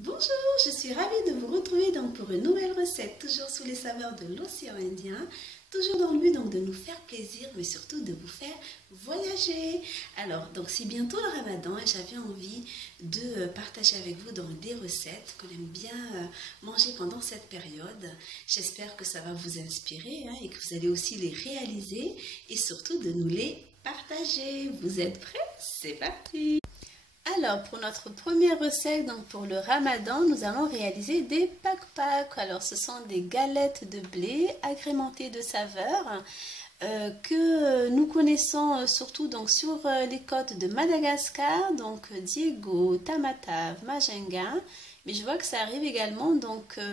Bonjour, je suis ravie de vous retrouver pour une nouvelle recette, toujours sous les saveurs de l'océan Indien, toujours dans le but de nous faire plaisir, mais surtout de vous faire voyager. Alors, c'est bientôt le Ramadan et j'avais envie de partager avec vous des recettes qu'on aime bien manger pendant cette période. J'espère que ça va vous inspirer et que vous allez aussi les réaliser et surtout de nous les partager. Vous êtes prêts? C'est parti! Alors, pour notre première recette, pour le Ramadan, nous allons réaliser des pak-pak. Alors, ce sont des galettes de blé agrémentées de saveurs que nous connaissons surtout sur les côtes de Madagascar, Diego, Tamatave, Majinga. Mais je vois que ça arrive également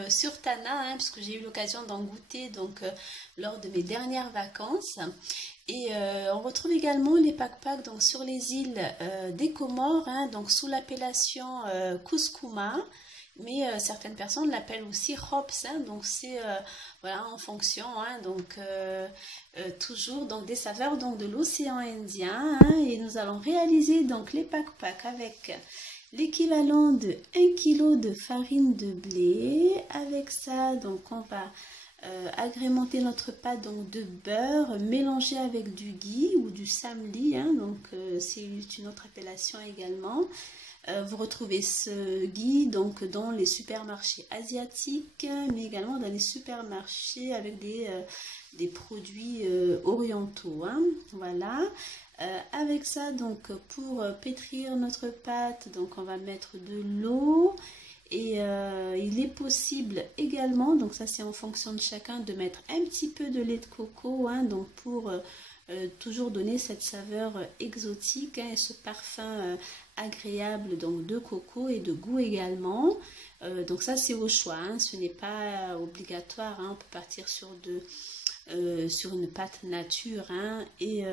sur Tana, parce que j'ai eu l'occasion d'en goûter lors de mes dernières vacances. Et on retrouve également les pak-pak sur les îles des Comores, sous l'appellation Kouskouma. Mais certaines personnes l'appellent aussi Hops, c'est voilà, en fonction, toujours des saveurs de l'océan Indien. Et nous allons réaliser les pak-pak avec l'équivalent de 1 kg de farine de blé. Avec ça, on va agrémenter notre pâte de beurre mélangé avec du ghee ou du samli, c'est une autre appellation également. Vous retrouvez ce ghee dans les supermarchés asiatiques, mais également dans les supermarchés avec des produits orientaux. Voilà. Avec ça, pour pétrir notre pâte, on va mettre de l'eau. Et il est possible également, ça c'est en fonction de chacun, de mettre un petit peu de lait de coco, pour toujours donner cette saveur exotique et ce parfum agréable de coco et de goût également. Ça c'est au choix, ce n'est pas obligatoire, on peut partir sur une pâte nature, et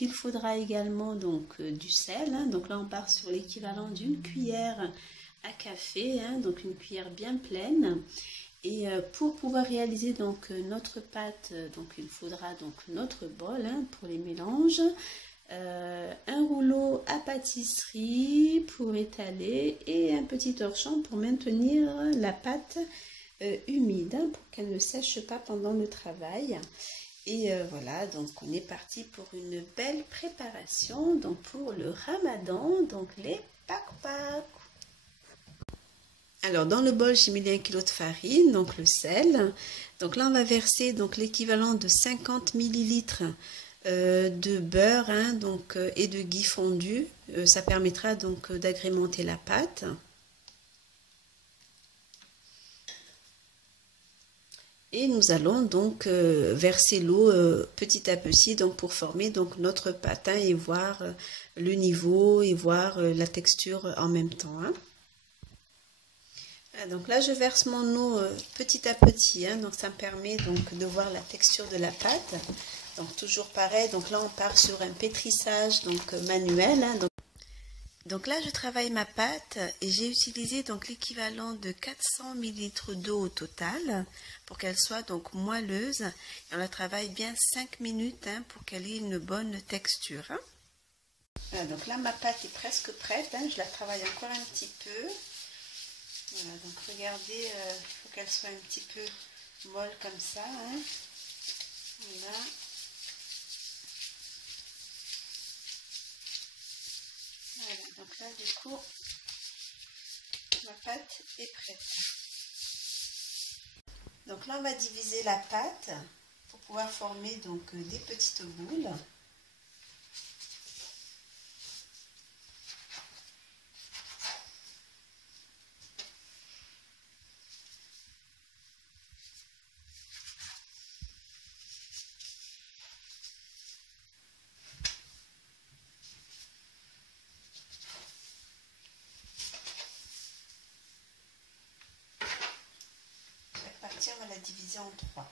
il faudra également du sel, là on part sur l'équivalent d'une cuillère à café, une cuillère bien pleine. Et pour pouvoir réaliser notre pâte, il faudra notre bol pour les mélanges, un rouleau à pâtisserie pour étaler et un petit torchon pour maintenir la pâte humide, pour qu'elle ne sèche pas pendant le travail. Et voilà, on est parti pour une belle préparation pour le Ramadan, les pak-pak. Alors, dans le bol, j'ai mis 1 kg de farine, le sel. Là, on va verser l'équivalent de 50 ml de beurre et de ghee fondu. Ça permettra d'agrémenter la pâte. Et nous allons verser l'eau petit à petit pour former notre pâte et voir le niveau et voir la texture en même temps. Là, je verse mon eau petit à petit, ça me permet de voir la texture de la pâte. Toujours pareil, là on part sur un pétrissage manuel. Là, je travaille ma pâte et j'ai utilisé l'équivalent de 400 ml d'eau au total pour qu'elle soit moelleuse. Et on la travaille bien 5 minutes pour qu'elle ait une bonne texture. Voilà, là, ma pâte est presque prête, je la travaille encore un petit peu. Voilà, regardez, il faut qu'elle soit un petit peu molle comme ça. Voilà. Voilà, là, du coup, ma pâte est prête. Là, on va diviser la pâte pour pouvoir former des petites boules. On va la diviser en 3.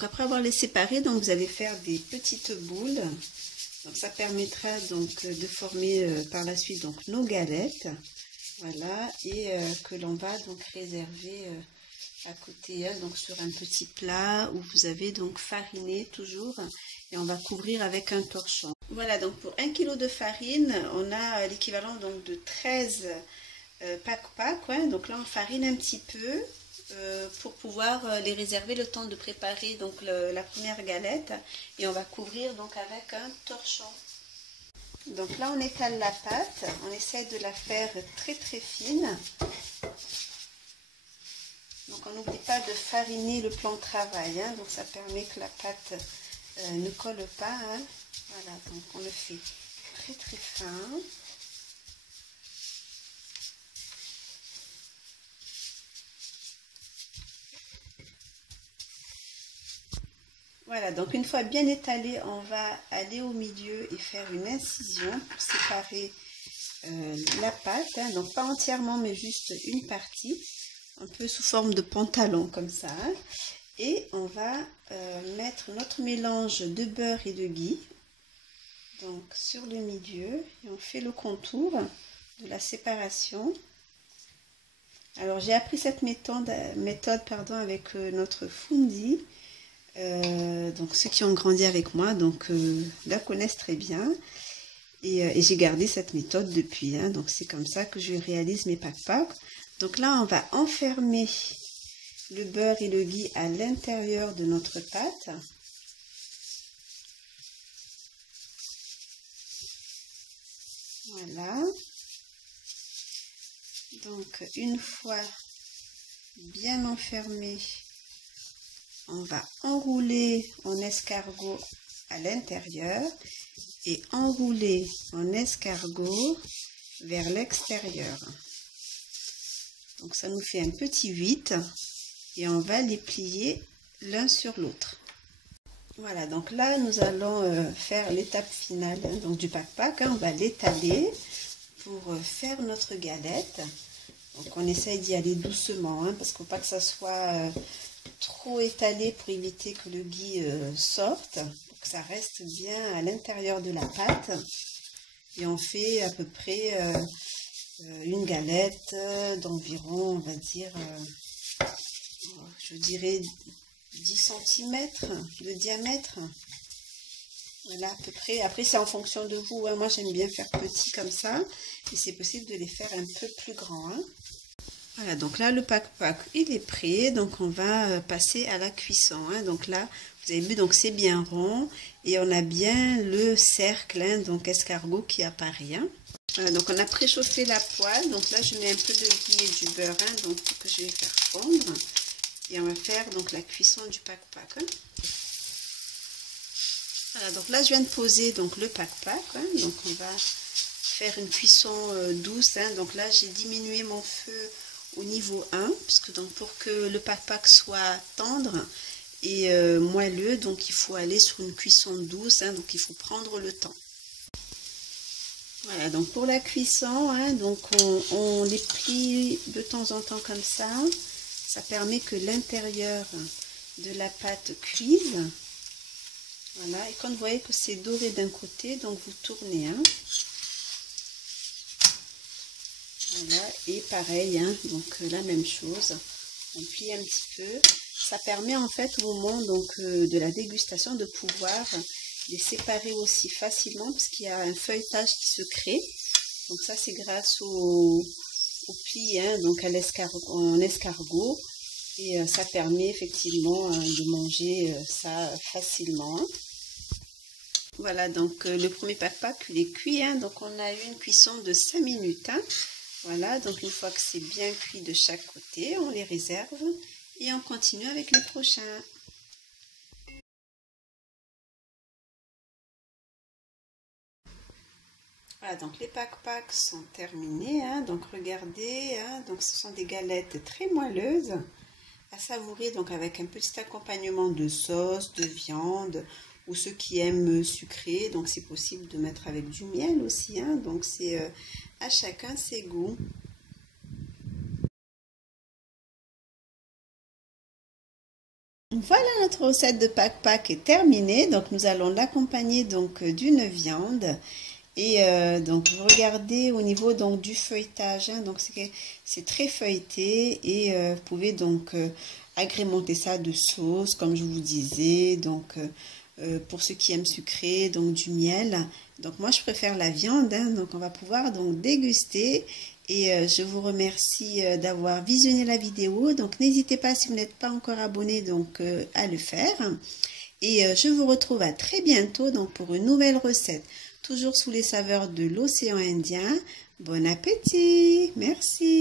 Après avoir les séparés, vous allez faire des petites boules. Ça permettra de former par la suite nos galettes. Voilà, et que l'on va réserver à côté, hein, donc sur un petit plat où vous avez donc fariné toujours, et on va couvrir avec un torchon. Voilà, donc pour 1 kg de farine, on a l'équivalent donc de 13 pak-pak, ouais. Donc là on farine un petit peu pour pouvoir les réserver le temps de préparer donc la première galette, et on va couvrir donc avec un torchon. Donc là on étale la pâte, on essaie de la faire très très fine. Donc on n'oublie pas de fariner le plan de travail, hein, donc ça permet que la pâte ne colle pas, hein. Voilà, donc on le fait très très fin. Voilà, donc une fois bien étalé, on va aller au milieu et faire une incision pour séparer la pâte, hein, donc pas entièrement mais juste une partie, un peu sous forme de pantalon comme ça, hein. Et on va mettre notre mélange de beurre et de ghee donc sur le milieu, et on fait le contour de la séparation. Alors j'ai appris cette méthode avec notre Fundi. Donc ceux qui ont grandi avec moi donc la connaissent très bien, et j'ai gardé cette méthode depuis, hein, donc c'est comme ça que je réalise mes pak-pak. Donc là on va enfermer le beurre et le ghee à l'intérieur de notre pâte. Voilà, donc une fois bien enfermé, on va enrouler en escargot à l'intérieur et enrouler en escargot vers l'extérieur. Donc ça nous fait un petit 8 et on va les plier l'un sur l'autre. Voilà, donc là nous allons faire l'étape finale, hein, donc du pak-pak, hein, on va l'étaler pour faire notre galette. Donc on essaye d'y aller doucement, hein, parce qu'il ne faut pas que ça soit trop étalé pour éviter que le ghee sorte, pour que ça reste bien à l'intérieur de la pâte. Et on fait à peu près une galette d'environ, on va dire, je dirais 10 cm de diamètre. Voilà, à peu près. Après c'est en fonction de vous, hein. Moi j'aime bien faire petit comme ça, et c'est possible de les faire un peu plus grands, hein. Voilà, donc là le pak-pak il est prêt, donc on va passer à la cuisson, hein. Donc là vous avez vu, donc c'est bien rond et on a bien le cercle, hein, donc escargot qui apparaît, hein. Voilà, donc on a préchauffé la poêle, donc là je mets un peu de ghee et du beurre, hein, donc que je vais faire fondre, et on va faire donc la cuisson du pak-pak, hein. Voilà, donc là je viens de poser donc le pak-pak, hein, donc on va faire une cuisson douce, hein. Donc là j'ai diminué mon feu au niveau 1, puisque donc pour que le pak-pak soit tendre et moelleux, donc il faut aller sur une cuisson douce, hein, donc il faut prendre le temps. Voilà, donc pour la cuisson, hein, donc on les plie de temps en temps comme ça permet que l'intérieur de la pâte cuise. Voilà, et quand vous voyez que c'est doré d'un côté, donc vous tournez, hein. Voilà, et pareil, hein, donc la même chose, on plie un petit peu. Ça permet en fait au moment donc de la dégustation de pouvoir les séparer aussi facilement, parce qu'il y a un feuilletage qui se crée. Donc ça c'est grâce au pli, hein, donc en escargot, et ça permet effectivement de manger ça facilement. Voilà, donc le premier pak-pak il est cuit, hein, donc on a eu une cuisson de 5 minutes, hein. Voilà, donc une fois que c'est bien cuit de chaque côté, on les réserve et on continue avec le prochain. Voilà, donc les pak-pak sont terminés, hein, donc regardez, hein, donc ce sont des galettes très moelleuses à savourer, donc avec un petit accompagnement de sauce, de viande, ou ceux qui aiment sucré, donc c'est possible de mettre avec du miel aussi, hein, donc c'est à chacun ses goûts. Voilà, notre recette de pak-pak est terminée, donc nous allons l'accompagner donc d'une viande, Et donc vous regardez au niveau donc du feuilletage, hein, donc c'est très feuilleté et vous pouvez donc agrémenter ça de sauce comme je vous disais, donc pour ceux qui aiment sucré, donc du miel. Donc moi je préfère la viande, hein, donc on va pouvoir donc déguster. Et je vous remercie d'avoir visionné la vidéo. Donc n'hésitez pas, si vous n'êtes pas encore abonné, donc à le faire. Et je vous retrouve à très bientôt donc pour une nouvelle recette, toujours sous les saveurs de l'océan Indien. Bon appétit! Merci!